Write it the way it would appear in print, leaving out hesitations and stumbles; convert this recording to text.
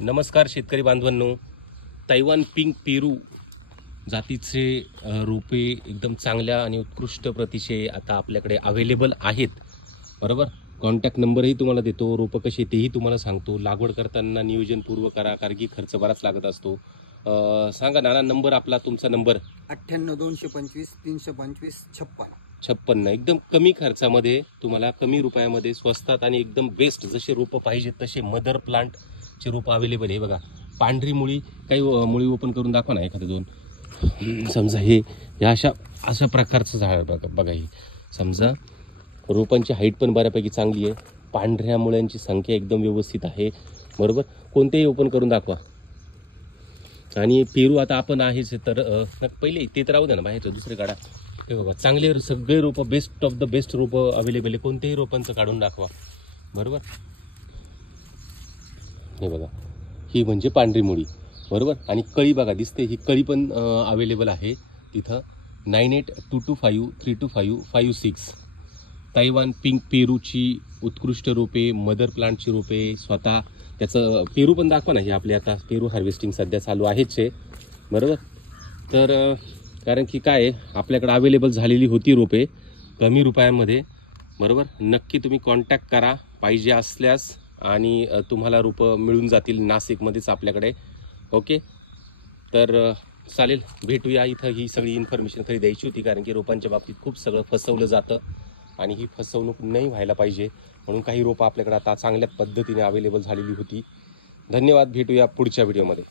नमस्कार शेतकरी बांधवांनो, तैवान पिंक पेरू जातीचे रोपे एकदम चांगल्या आणि उत्कृष्ट प्रतीचे आता आपल्याकडे अवेलेबल आहेत. बरोबर, कॉन्टॅक्ट नंबरही तुम्हाला देतो, रोपं कशी तेही तुम्हाला सांगतो. लागवड करताना नियोजनपूर्वक करा, कारण की खर्च बराच लागत असतो. सांगा नाना, नंबर आपला, तुमचा नंबर 98 225 325 56. एकदम कमी खर्चामध्ये तुम्हाला कमी रुपयामध्ये स्वस्तात आणि एकदम बेस्ट जसे रोपं पाहिजे तसे मदर प्लांटचे रोपं अवेलेबल आहे. बघा, पांढरी मुळी, काही मुळी ओपन करून दाखवा ना एखादं दोन. समजा हे या अशा प्रकारचं झाड बघा. हे समजा रोपांची हाईट पण बऱ्यापैकी चांगली आहे, पांढऱ्या मुळ्यांची संख्या एकदम व्यवस्थित आहे. बरोबर, कोणतेही ओपन करून दाखवा. आणि पेरू आता आपण आहेच तर पहिले ते तर राहू द्या ना, बाहेरचं दुसरे काढा. हे बघा, चांगले सगळे रोपं, बेस्ट ऑफ द बेस्ट रोपं अवेलेबल आहे. कोणत्याही रोपांचं काढून दाखवा. बरोबर, हे बघा, ही म्हणजे पांढरी मुळी. बरोबर, आणि कळी बघा दिसते, ही कळी पण अवेलेबल आहे तिथं. 9822532556. तैवान पिंक पेरूची उत्कृष्ट रोपे, मदर प्लांटची रोपे. स्वतः त्याचं पेरू पण दाखवा ना. हे आपले आता पेरू हार्वेस्टिंग सध्या चालू आहेच आहे. बरोबर, तर कारण की काय आपल्याकडे अवेलेबल झालेली होती रोपे कमी रुपयांमध्ये. बरोबर, नक्की तुम्ही कॉन्टॅक्ट करा पाहिजे असल्यास, आणि तुम्हाला रोपं मिळून जातील नाशिकमध्येच आपल्याकडे. ओके, तर चालेल, भेटूया. इथं ही सगळी इन्फॉर्मेशन खरी द्यायची होती, कारण की रोपांच्या बाबतीत खूप सगळं फसवलं जातं आणि ही फसवणूक नाही व्हायला पाहिजे, म्हणून काही रोपं आपल्याकडे आता चांगल्या पद्धतीने अवेलेबल झालेली होती. धन्यवाद, भेटूया पुढच्या व्हिडिओमध्ये.